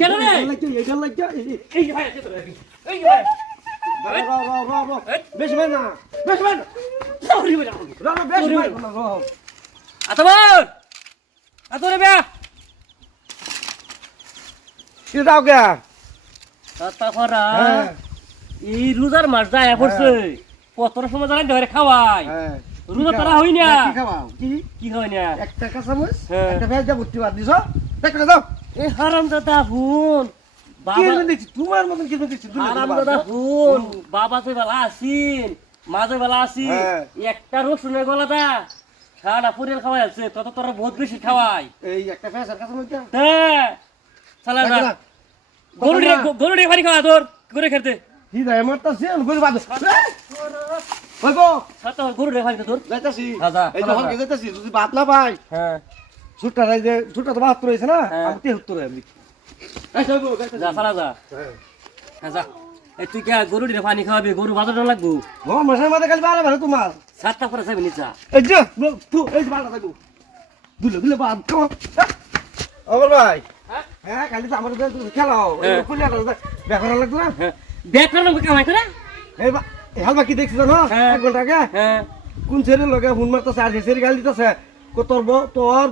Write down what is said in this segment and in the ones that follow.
কেন রে এটা লাগে এই ভাই এই ভাই বেশ ভাই না বেশ ভাই সরি ভাই বেশ ভাই আতবর আতরে বে কি দাও কে তারপরা এই রোজার মাস যায় পড়ছে কতর সময় জানা ধরে খাওয়াই রোজা তারা হই না কি খাওয়াও কি হয় না একটা কাঁচামরিচ একটা ভেজা বুট্টি বাদ দিছো দেখলে দাও এই হারামজাদা বোন কি বাবা দেখছি তোমার মতন কি দেখছি হারামজাদা বোন বাবা তো বেলা আসিন মাঝে বেলা আসি একটা রসুনের গলাটা সারা পরিয়াল খাওয়াই আছে তত তোরা বহুত বেশি খাওয়াই এই একটা ফেসার কাঁচামরিচ হ্যাঁ চালা যা গরুড়ে ভারী খাওয়া তোর করে খেতে কি দাই মারতা সেন গরি বাদ ওই গো সাত গরুড়ে ভারী তোর যাইতাছি আচ্ছা এই যখন যাইতাছি যদি ভাত না পাই হ্যাঁ ছুটটা রাই যে ছুটটা তো 72 হইছে না আমি 73 আমি আচ্ছা গো যা চালা যা হ্যাঁ যা এই তুই কে গরুড়ে পানি খাওয়াবি গরু বাজারটা লাগবো ও মশাই মাথা কাল বারে বারে তোমার সাতটা করে যাবি নিচা এই যে তু এই যে বাড়া থাকো দুলে দুলে বাদ কম ওমর ভাই হ্যাঁ কালি তো আমার খেলাও ফুলিয়াটা বেকরা লাগতো না বেকার লোক কামাই করে এই হালবা কি দেখছিস জানো এক ঘন্টা আগে হ্যাঁ কোন ছেলে লগে ফোন মারতেছে আর ছেলে গালি দিতেছে তোর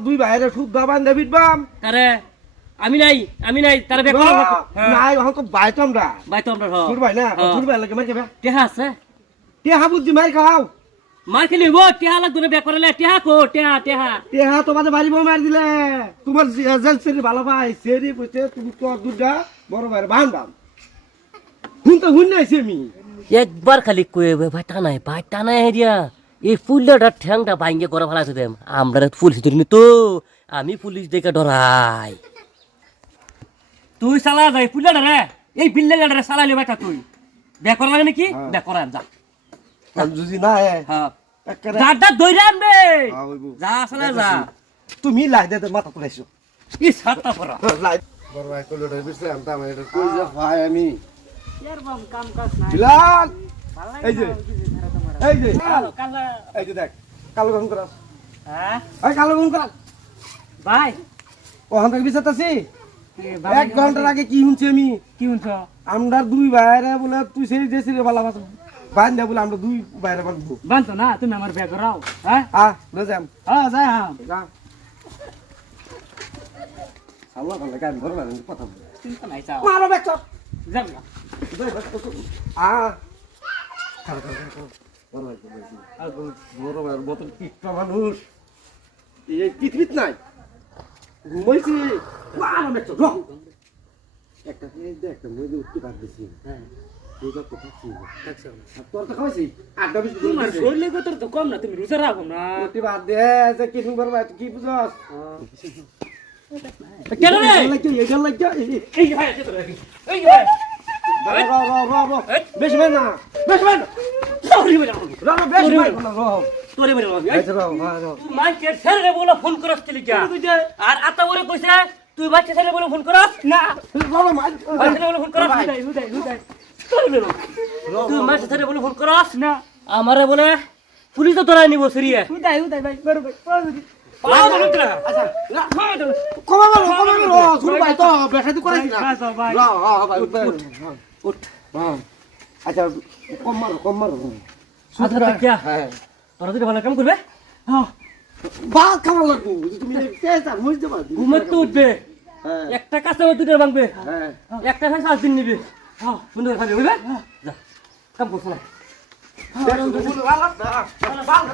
দুই ভাইয়ের সুদ দাবান দেবিট বাম আরে আমি নাই তার বেকার নাই এখন তো ভাই তো আমরা ভাই তো আমরা ছোট ভাই না ছোট ভাই লাগে মার খাবে টেহা আছে টেহা বুদ্ধি মার খাও মার খেলি ও টেহা লাগবে না বেকার লে টেহা কো টেহা টেহা তোমাদের বাড়ি বউ মার দিলে তোমার জেল সেরি ভালো ভাই সেরি বুঝতে তুমি তো দুটা বড় ভাইয়ের বান দাম হুন নাইছি আমি একবার খালি কয়ে ভাই টানাই হেরিয়া এই ফুলটা ঠ্যাংটা ভাঙ্গে করে ফেলাইছে দেম আমরা পুলিশ ধরিনি তো আমি পুলিশ দেখে ডরাই তুই চালা যাই ফুলটা রে এই বিল্লাটা রে চালাইলে বাইটা তুই বেকর লাগে নাকি বেকর যা যদি না হ্যাঁ দাদা দইরা আনবে যা চালা যা তুমি লাই দে মাথা তুলাইছো ই সাতটা পড়া লাই বড় ভাই কলটা বিছলে আমটা আমি এটা কই যা ভাই আমি ইয়ার বাম কাম কাজ নাই বিলাল এই যে কালা এই যে দেখ কালো গন করাস হ্যাঁ এই কালো গন করাস ভাই ওখান থেকে বিচারতাছি 1 ঘন্টার আগে কি শুনছি আমি কি শুনছ আমরা দুই ভাইরা বলে তুই সেই দেশে ভালো বাস বান্ধা বলে আমরা দুই ভাইরা বাঁধবো বানতো না তুমি আমার ব্যাগ রাও হ্যাঁ না যাম হ্যাঁ যাই হ্যাঁ যা আল্লাহ ভালো গান ধরে না কথা বল চিন্তা নাই চাও মারো ব্যাগ চপ যাম না বড় ভাইয়ের মতন কিটটা মানুষ এই পৃথিবীত নাই ঘুমাইছি মারো ব্যাগ চপ একটা একটা মধ্যে উঠতে পারতেছি হ্যাঁ তোর তো খাওয়াইছি 8-20 তোমার শরীরে কত তো কম না তুমি রোজা রাখো না উঠতে বাদ দে যে কি শুনবার ভাই কি বুঝছস কেন রে এই লাগা এই ভাই এই ভাই বেশ ভাই না সরি ভাই বেশ ভাই তোরে ভাই মাইকে ছেড়ে বলে ফোন করছ কি লিখা আর আতা ওরে কইছে তুই বাচ্চা ছেড়ে বলে ফোন করছ না বাবা মা বাচ্চা বলে ফোন করছ হুদাই তুই মাইকে ছেড়ে বলে ফোন করছ না আমারে বলে পুলিশ তো তোরা নিব সরিয়ে হুদাই ভাই বড় পাও বলুন না আচ্ছা কমা বলো শুরু ভাই তো বেশাদি করাইছি না ভাই ভাই উঠ আচ্ছা কম মারো আচ্ছা কি হ্যাঁ তোরা যদি ভালো কাম করবে হ্যাঁ বাল খাওয়া লাগবে তুমি পেছা বুঝতে পারবি ঘুমে তো উঠবে একটা কাছে দুটো ভাঙবে হ্যাঁ একটা ভাই 7 দিন নিবে হ্যাঁ সুন্দর খাবে বুঝবে যা কাম করছ না ভালো